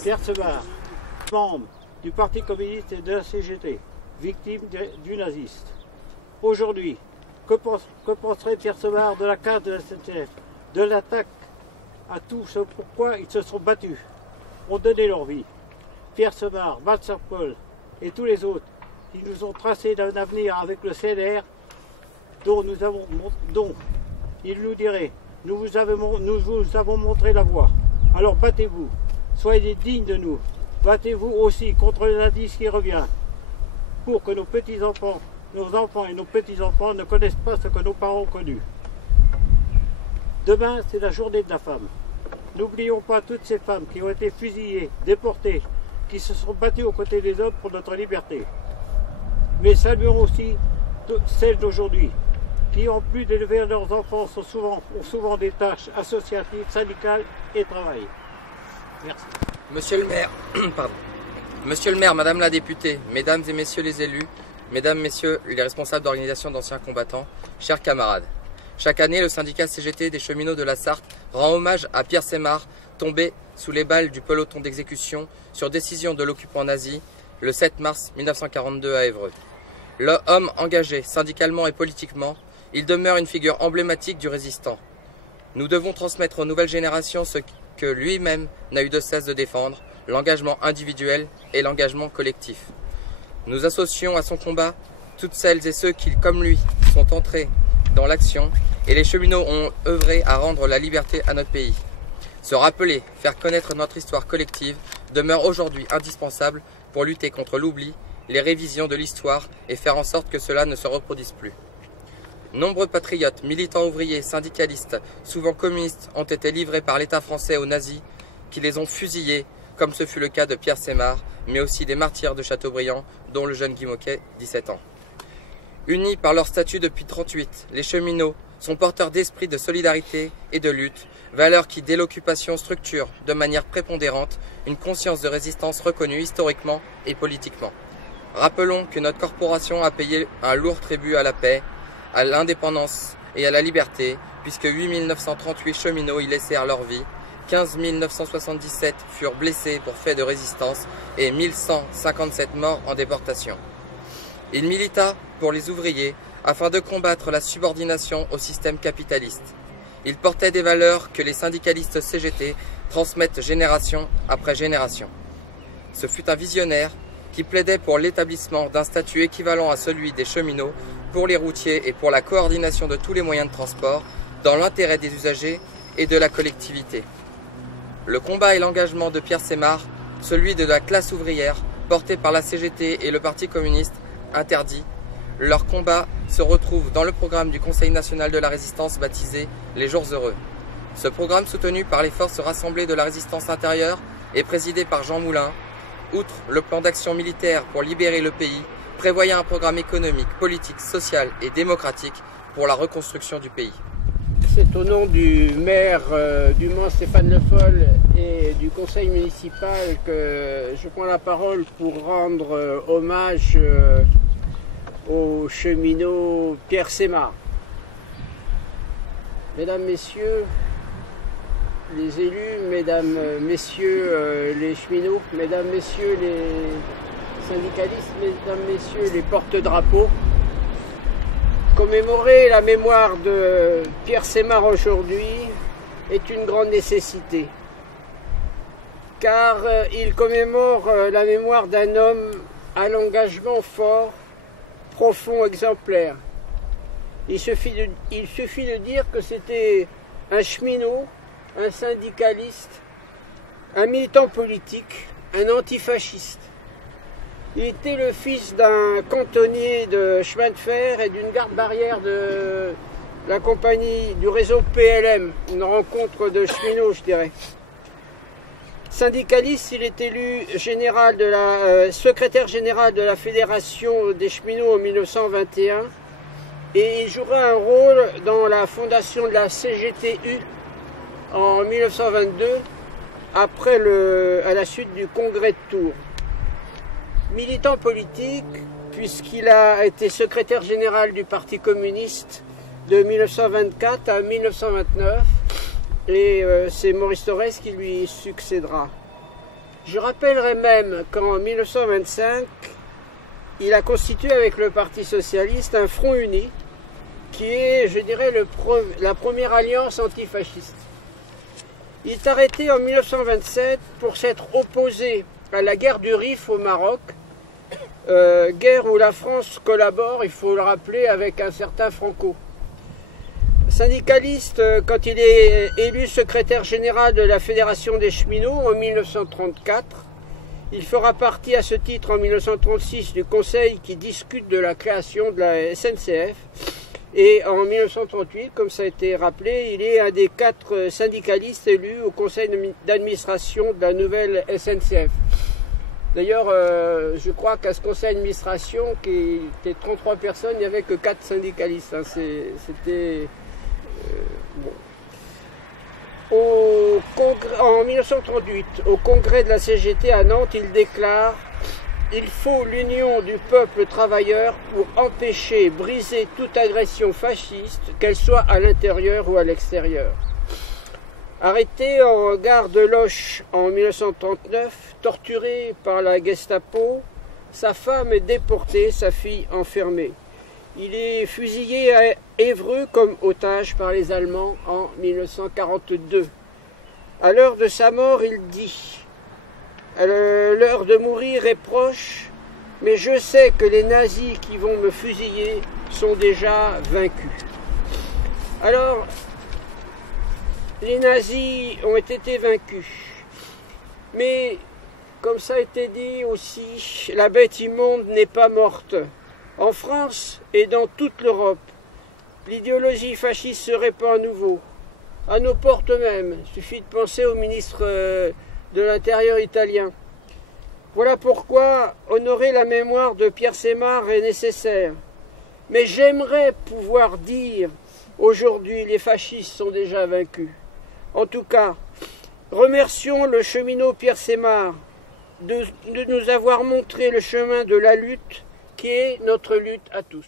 Pierre Semard, membre du Parti communiste et de la CGT, victime du naziste. Aujourd'hui, que penserait Pierre Semard de la carte de la SNCF, de l'attaque à tout ce pourquoi ils se sont battus, ont donné leur vie? Pierre Semard, Vincent Paul et tous les autres qui nous ont tracé un avenir avec le CNR dont ils nous diraient nous vous avons montré la voie. Alors battez-vous. Soyez dignes de nous. Battez-vous aussi contre le nazisme qui revient, pour que nos petits-enfants, nos enfants et nos petits-enfants ne connaissent pas ce que nos parents ont connu. Demain, c'est la journée de la femme. N'oublions pas toutes ces femmes qui ont été fusillées, déportées, qui se sont battues aux côtés des hommes pour notre liberté. Mais saluons aussi celles d'aujourd'hui, qui, en plus d'élever leurs enfants, ont souvent des tâches associatives, syndicales et travail. Merci. Monsieur le maire, Monsieur le maire, Madame la députée, Mesdames et Messieurs les élus, Mesdames, Messieurs les responsables d'organisations d'anciens combattants, chers camarades, chaque année, le syndicat CGT des cheminots de la Sarthe rend hommage à Pierre Semard, tombé sous les balles du peloton d'exécution sur décision de l'occupant nazi le 7 mars 1942 à Évreux. L'homme engagé syndicalement et politiquement, il demeure une figure emblématique du résistant. Nous devons transmettre aux nouvelles générations ce que lui-même n'a eu de cesse de défendre, l'engagement individuel et l'engagement collectif. Nous associons à son combat toutes celles et ceux qui, comme lui, sont entrés dans l'action et les cheminots ont œuvré à rendre la liberté à notre pays. Se rappeler, faire connaître notre histoire collective demeure aujourd'hui indispensable pour lutter contre l'oubli, les révisions de l'histoire et faire en sorte que cela ne se reproduise plus. Nombreux patriotes, militants ouvriers, syndicalistes, souvent communistes, ont été livrés par l'État français aux nazis qui les ont fusillés, comme ce fut le cas de Pierre Semard, mais aussi des martyrs de Chateaubriand, dont le jeune Guy Moquet, 17 ans. Unis par leur statut depuis 1938, les cheminots sont porteurs d'esprit de solidarité et de lutte, valeurs qui, dès l'occupation, structurent de manière prépondérante une conscience de résistance reconnue historiquement et politiquement. Rappelons que notre corporation a payé un lourd tribut à la paix, à l'indépendance et à la liberté, puisque 8 938 cheminots y laissèrent leur vie, 15 977 furent blessés pour fait de résistance et 1157 morts en déportation. Il milita pour les ouvriers afin de combattre la subordination au système capitaliste. Il portait des valeurs que les syndicalistes CGT transmettent génération après génération. Ce fut un visionnaire qui plaidait pour l'établissement d'un statut équivalent à celui des cheminots pour les routiers et pour la coordination de tous les moyens de transport dans l'intérêt des usagers et de la collectivité. Le combat et l'engagement de Pierre Semard, celui de la classe ouvrière, porté par la CGT et le Parti communiste, interdit. Leur combat se retrouve dans le programme du Conseil national de la résistance baptisé Les Jours heureux. Ce programme, soutenu par les forces rassemblées de la résistance intérieure et présidé par Jean Moulin, outre le plan d'action militaire pour libérer le pays, prévoyait un programme économique, politique, social et démocratique pour la reconstruction du pays. C'est au nom du maire du Mans, Stéphane Le Foll, et du conseil municipal que je prends la parole pour rendre hommage au cheminot Pierre Semard. Mesdames, Messieurs les élus, Mesdames, Messieurs les cheminots, Mesdames, Messieurs les syndicalistes, Mesdames, Messieurs les porte-drapeaux, commémorer la mémoire de Pierre Semard aujourd'hui est une grande nécessité, car il commémore la mémoire d'un homme à l'engagement fort, profond, exemplaire. Il suffit de dire que c'était un cheminot, un syndicaliste, un militant politique, un antifasciste. Il était le fils d'un cantonnier de chemin de fer et d'une garde-barrière de la compagnie du réseau PLM, une rencontre de cheminots, je dirais. Syndicaliste, il est élu secrétaire général de la Fédération des cheminots en 1921 et il jouera un rôle dans la fondation de la CGTU en 1922, à la suite du congrès de Tours. Militant politique, puisqu'il a été secrétaire général du Parti communiste de 1924 à 1929, et c'est Maurice Thorez qui lui succédera. Je rappellerai même qu'en 1925, il a constitué avec le Parti socialiste un front uni, qui est, je dirais, la première alliance antifasciste. Il est arrêté en 1927 pour s'être opposé à la guerre du Rif au Maroc, guerre où la France collabore, il faut le rappeler, avec un certain Franco. Syndicaliste, quand il est élu secrétaire général de la Fédération des cheminots en 1934, il fera partie à ce titre en 1936 du conseil qui discute de la création de la SNCF. Et en 1938, comme ça a été rappelé, il est un des 4 syndicalistes élus au conseil d'administration de la nouvelle SNCF. D'ailleurs, je crois qu'à ce conseil d'administration, qui était 33 personnes, il n'y avait que 4 syndicalistes. Hein. C'était... bon. En 1938, au congrès de la CGT à Nantes, il déclare « Il faut l'union du peuple travailleur pour empêcher, briser toute agression fasciste, qu'elle soit à l'intérieur ou à l'extérieur. » Arrêté en gare de Loches en 1939, torturé par la Gestapo, sa femme est déportée, sa fille enfermée. Il est fusillé à Évreux comme otage par les Allemands en 1942. À l'heure de sa mort, il dit « L'heure de mourir est proche, mais je sais que les nazis qui vont me fusiller sont déjà vaincus. » Alors, les nazis ont été vaincus. Mais, comme ça a été dit aussi, la bête immonde n'est pas morte. En France et dans toute l'Europe, l'idéologie fasciste se répand à nouveau. À nos portes même, il suffit de penser au ministre de l'Intérieur italien. Voilà pourquoi honorer la mémoire de Pierre Semard est nécessaire. Mais j'aimerais pouvoir dire, aujourd'hui les fascistes sont déjà vaincus. En tout cas, remercions le cheminot Pierre Semard de nous avoir montré le chemin de la lutte qui est notre lutte à tous.